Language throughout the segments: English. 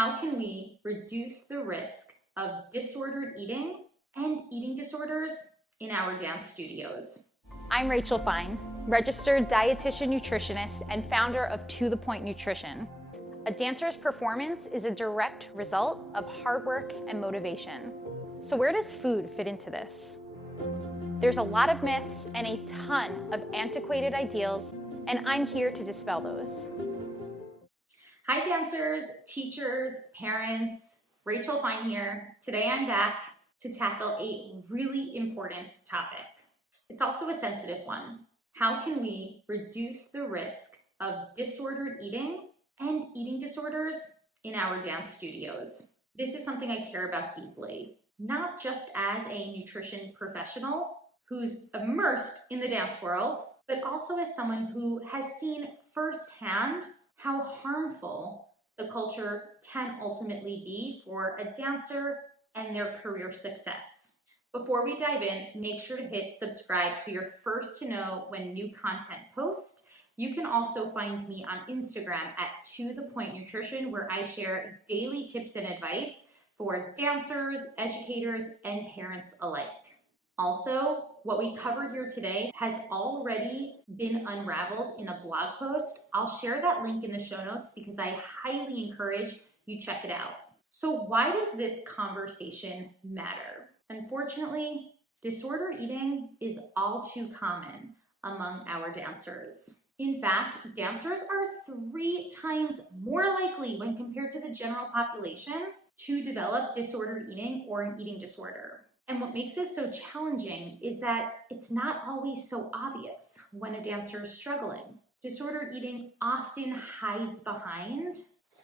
How can we reduce the risk of disordered eating and eating disorders in our dance studios? I'm Rachel Fine, registered dietitian nutritionist and founder of To The Point Nutrition. A dancer's performance is a direct result of hard work and motivation. So where does food fit into this? There's a lot of myths and a ton of antiquated ideals, and I'm here to dispel those. Hi dancers, teachers, parents, Rachel Fine here. Today I'm back to tackle a really important topic. It's also a sensitive one. How can we reduce the risk of disordered eating and eating disorders in our dance studios? This is something I care about deeply, not just as a nutrition professional who's immersed in the dance world, but also as someone who has seen firsthand how harmful the culture can ultimately be for a dancer and their career success. Before we dive in, make sure to hit subscribe so you're first to know when new content posts. You can also find me on Instagram at To The Point Nutrition, where I share daily tips and advice for dancers, educators, and parents alike. Also, what we cover here today has already been unraveled in a blog post. I'll share that link in the show notes because I highly encourage you check it out. So why does this conversation matter? Unfortunately, disordered eating is all too common among our dancers. In fact, dancers are 3 times more likely when compared to the general population to develop disordered eating or an eating disorder. And what makes this so challenging is that it's not always so obvious when a dancer is struggling. Disordered eating often hides behind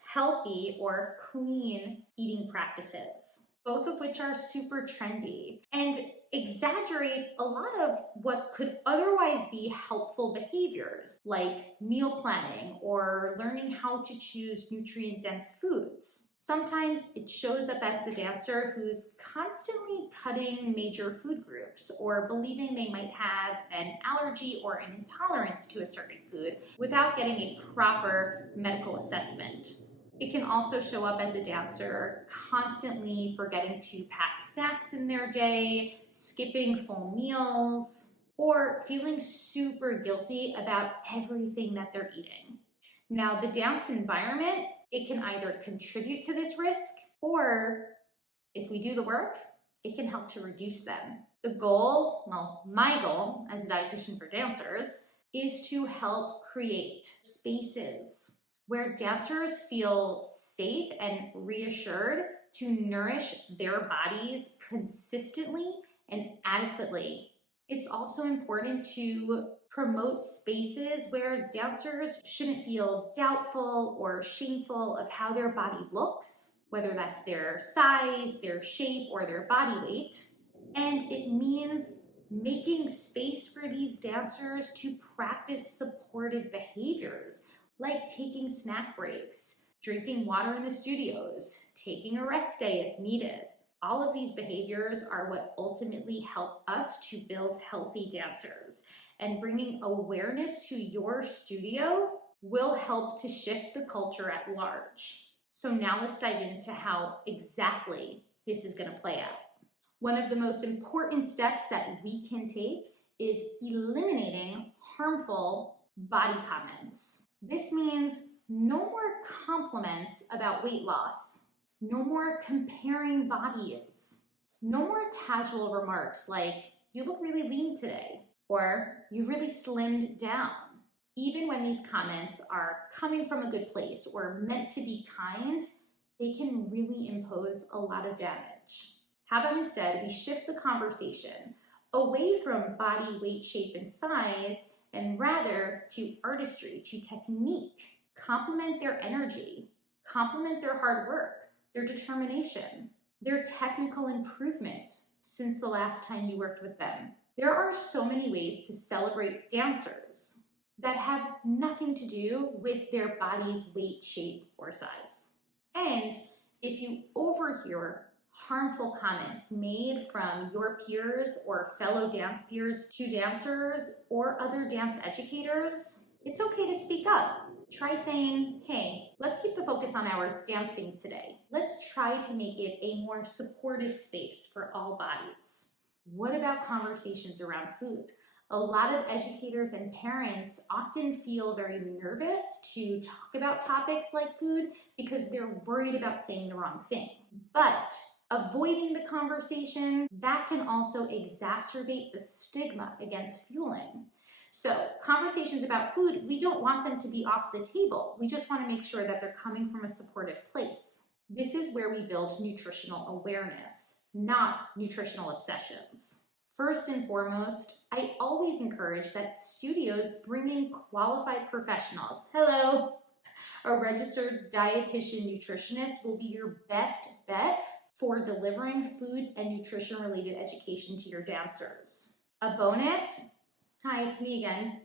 healthy or clean eating practices, both of which are super trendy and exaggerate a lot of what could otherwise be helpful behaviors like meal planning or learning how to choose nutrient-dense foods. Sometimes it shows up as the dancer who's constantly cutting major food groups or believing they might have an allergy or an intolerance to a certain food without getting a proper medical assessment. It can also show up as a dancer constantly forgetting to pack snacks in their day, skipping full meals, or feeling super guilty about everything that they're eating. Now, the dance environment, it can either contribute to this risk, or if we do the work, it can help to reduce them. The goal, well, my goal as a dietitian for dancers, is to help create spaces where dancers feel safe and reassured to nourish their bodies consistently and adequately. It's also important to promote spaces where dancers shouldn't feel doubtful or shameful of how their body looks, whether that's their size, their shape, or their body weight. And it means making space for these dancers to practice supportive behaviors, like taking snack breaks, drinking water in the studios, taking a rest day if needed. All of these behaviors are what ultimately help us to build healthy dancers, and bringing awareness to your studio will help to shift the culture at large. So now let's dive into how exactly this is going to play out. One of the most important steps that we can take is eliminating harmful body comments. This means no more compliments about weight loss, no more comparing bodies, no more casual remarks like, "You look really lean today," or "You really slimmed down." Even when these comments are coming from a good place or meant to be kind, they can really impose a lot of damage. How about instead we shift the conversation away from body weight, shape, and size, and rather to artistry, to technique. Compliment their energy, compliment their hard work, their determination, their technical improvement since the last time you worked with them. There are so many ways to celebrate dancers that have nothing to do with their body's weight, shape, or size. And if you overhear harmful comments made from your peers or fellow dance peers to dancers or other dance educators, it's okay to speak up. Try saying, hey, let's keep the focus on our dancing today. Let's try to make it a more supportive space for all bodies. What about conversations around food? A lot of educators and parents often feel very nervous to talk about topics like food because they're worried about saying the wrong thing. But avoiding the conversation, that can also exacerbate the stigma against fueling. So conversations about food, we don't want them to be off the table. We just want to make sure that they're coming from a supportive place. This is where we build nutritional awareness, not nutritional obsessions. First and foremost, I always encourage that studios bring in qualified professionals. Hello! A registered dietitian nutritionist will be your best bet for delivering food and nutrition-related education to your dancers. A bonus, hi, it's me again,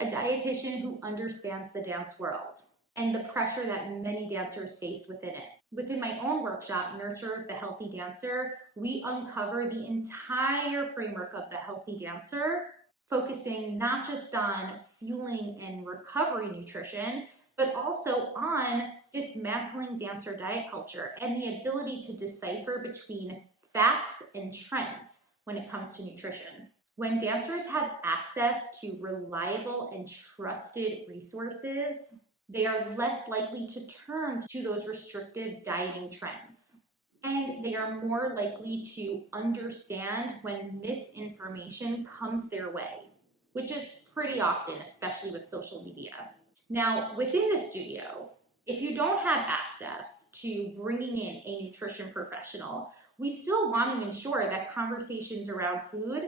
a dietitian who understands the dance world and the pressure that many dancers face within it. Within my own workshop, Nurture the Healthy Dancer, we uncover the entire framework of the healthy dancer, focusing not just on fueling and recovery nutrition, but also on dismantling dancer diet culture and the ability to decipher between facts and trends when it comes to nutrition. When dancers have access to reliable and trusted resources, they are less likely to turn to those restrictive dieting trends. And they are more likely to understand when misinformation comes their way, which is pretty often, especially with social media. Now, within the studio, if you don't have access to bringing in a nutrition professional, we still want to ensure that conversations around food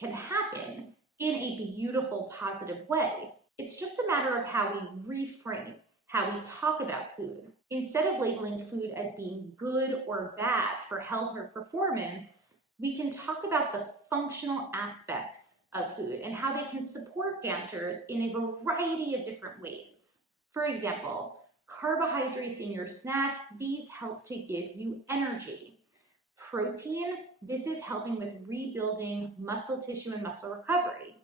can happen in a beautiful, positive way. It's just a matter of how we reframe how we talk about food. Instead of labeling food as being good or bad for health or performance, we can talk about the functional aspects of food and how they can support dancers in a variety of different ways. For example, carbohydrates in your snack, these help to give you energy. Protein, this is helping with rebuilding muscle tissue and muscle recovery.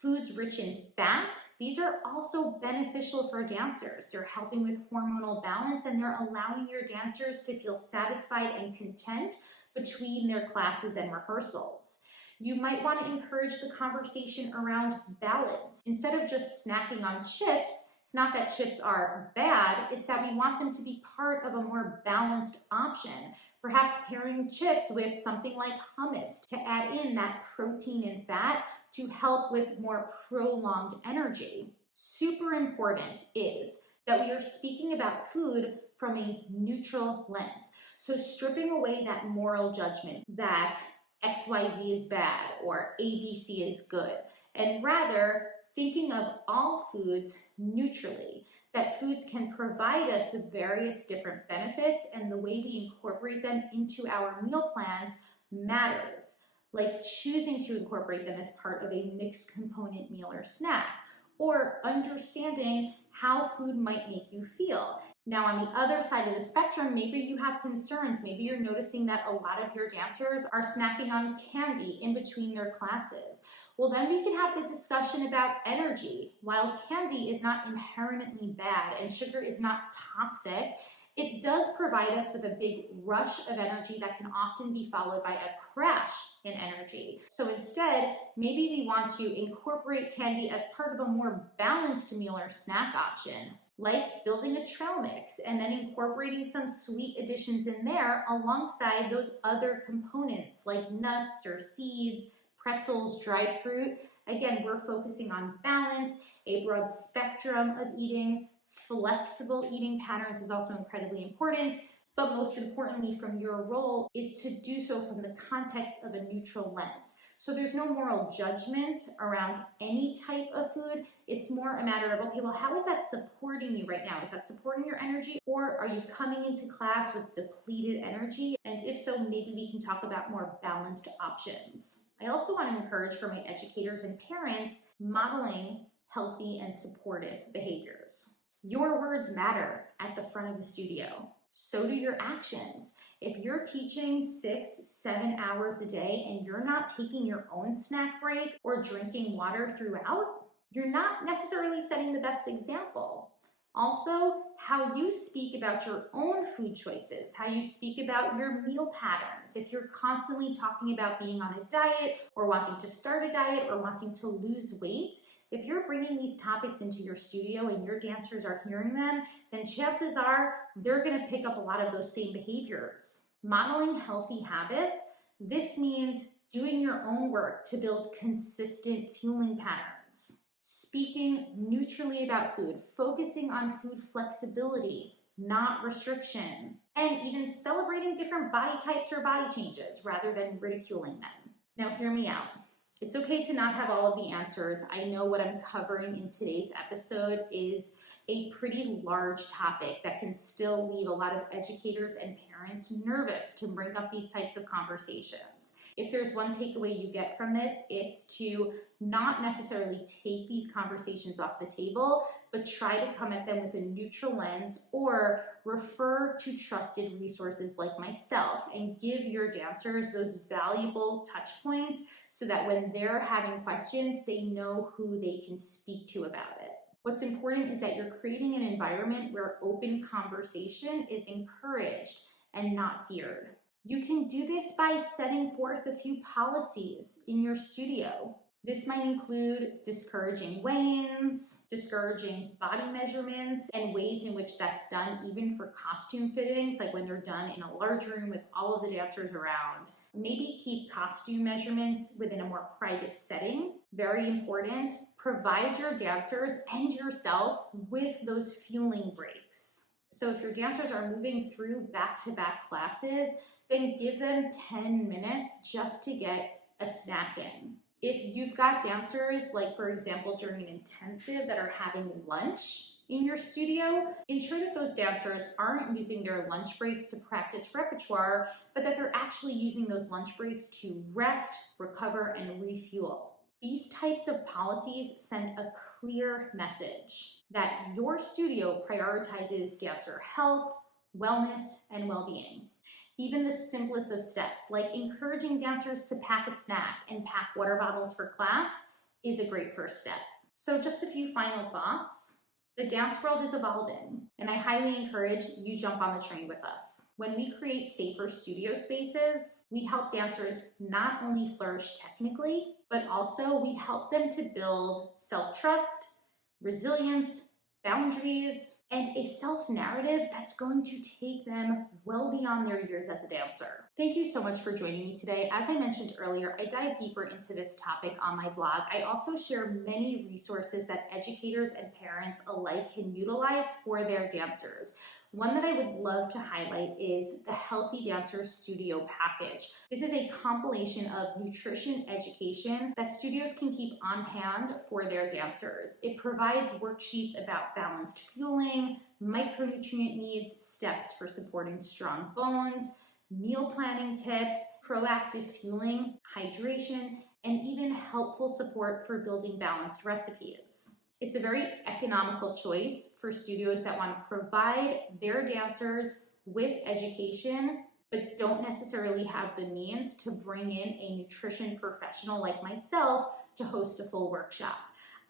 Foods rich in fat, these are also beneficial for dancers. They're helping with hormonal balance and they're allowing your dancers to feel satisfied and content between their classes and rehearsals. You might want to encourage the conversation around balance. Instead of just snacking on chips, it's not that chips are bad, it's that we want them to be part of a more balanced option. Perhaps pairing chips with something like hummus to add in that protein and fat to help with more prolonged energy. Super important is that we are speaking about food from a neutral lens. So stripping away that moral judgment that XYZ is bad or ABC is good, and rather thinking of all foods neutrally, that foods can provide us with various different benefits and the way we incorporate them into our meal plans matters, like choosing to incorporate them as part of a mixed component meal or snack, or understanding how food might make you feel. Now, on the other side of the spectrum, maybe you have concerns. Maybe you're noticing that a lot of your dancers are snacking on candy in between their classes. Well, then we can have the discussion about energy. While candy is not inherently bad and sugar is not toxic, it does provide us with a big rush of energy that can often be followed by a crash in energy. So instead, maybe we want to incorporate candy as part of a more balanced meal or snack option, like building a trail mix and then incorporating some sweet additions in there alongside those other components like nuts or seeds, pretzels, dried fruit. Again, we're focusing on balance, a broad spectrum of eating. Flexible eating patterns is also incredibly important, but most importantly from your role is to do so from the context of a neutral lens. So there's no moral judgment around any type of food. It's more a matter of, okay, well, how is that supporting you right now? Is that supporting your energy, or are you coming into class with depleted energy? And if so, maybe we can talk about more balanced options. I also want to encourage for my educators and parents modeling healthy and supportive behaviors. Your words matter at the front of the studio. So do your actions. If you're teaching 6-7 hours a day and you're not taking your own snack break or drinking water throughout, you're not necessarily setting the best example. Also, how you speak about your own food choices, how you speak about your meal patterns. If you're constantly talking about being on a diet or wanting to start a diet or wanting to lose weight, if you're bringing these topics into your studio and your dancers are hearing them, then chances are they're going to pick up a lot of those same behaviors. Modeling healthy habits, this means doing your own work to build consistent fueling patterns. Speaking neutrally about food, focusing on food flexibility, not restriction, and even celebrating different body types or body changes rather than ridiculing them. Now hear me out. It's okay to not have all of the answers. I know what I'm covering in today's episode is a pretty large topic that can still leave a lot of educators and parents nervous to bring up these types of conversations. If there's one takeaway you get from this, it's to not necessarily take these conversations off the table, but try to come at them with a neutral lens or refer to trusted resources like myself and give your dancers those valuable touch points so that when they're having questions, they know who they can speak to about it. What's important is that you're creating an environment where open conversation is encouraged and not feared. You can do this by setting forth a few policies in your studio. This might include discouraging weigh-ins, discouraging body measurements, and ways in which that's done even for costume fittings, like when they're done in a large room with all of the dancers around. Maybe keep costume measurements within a more private setting. Very important. Provide your dancers and yourself with those fueling breaks. So if your dancers are moving through back-to-back classes, then give them 10 minutes just to get a snack in. If you've got dancers, like for example, during an intensive that are having lunch in your studio, ensure that those dancers aren't using their lunch breaks to practice repertoire, but that they're actually using those lunch breaks to rest, recover, and refuel. These types of policies send a clear message that your studio prioritizes dancer health, wellness, and well-being. Even the simplest of steps, like encouraging dancers to pack a snack and pack water bottles for class, is a great first step. So just a few final thoughts. The dance world is evolving, and I highly encourage you jump on the train with us. When we create safer studio spaces, we help dancers not only flourish technically, but also we help them to build self-trust, resilience, boundaries, and a self-narrative that's going to take them well beyond their years as a dancer. Thank you so much for joining me today. As I mentioned earlier, I dive deeper into this topic on my blog. I also share many resources that educators and parents alike can utilize for their dancers. One that I would love to highlight is the Healthy Dancer Studio package. This is a compilation of nutrition education that studios can keep on hand for their dancers. It provides worksheets about balanced fueling, micronutrient needs, steps for supporting strong bones, meal planning tips, proactive fueling, hydration, and even helpful support for building balanced recipes. It's a very economical choice for studios that want to provide their dancers with education, but don't necessarily have the means to bring in a nutrition professional like myself to host a full workshop.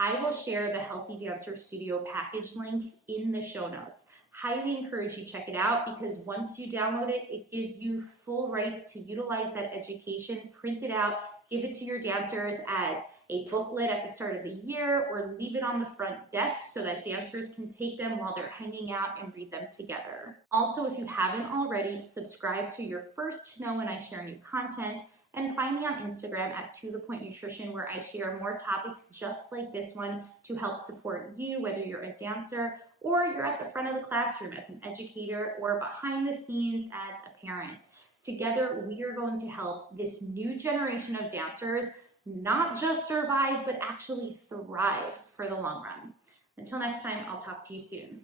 I will share the Healthy Dancer Studio package link in the show notes. Highly encourage you to check it out because once you download it, it gives you full rights to utilize that education, print it out, give it to your dancers as a booklet at the start of the year, or leave it on the front desk so that dancers can take them while they're hanging out and read them together. Also, if you haven't already, subscribe so you're first to know when I share new content, and find me on Instagram at @ToThePointNutrition, where I share more topics just like this one to help support you, whether you're a dancer or you're at the front of the classroom as an educator or behind the scenes as a parent. Together, we are going to help this new generation of dancers not just survive, but actually thrive for the long run. Until next time, I'll talk to you soon.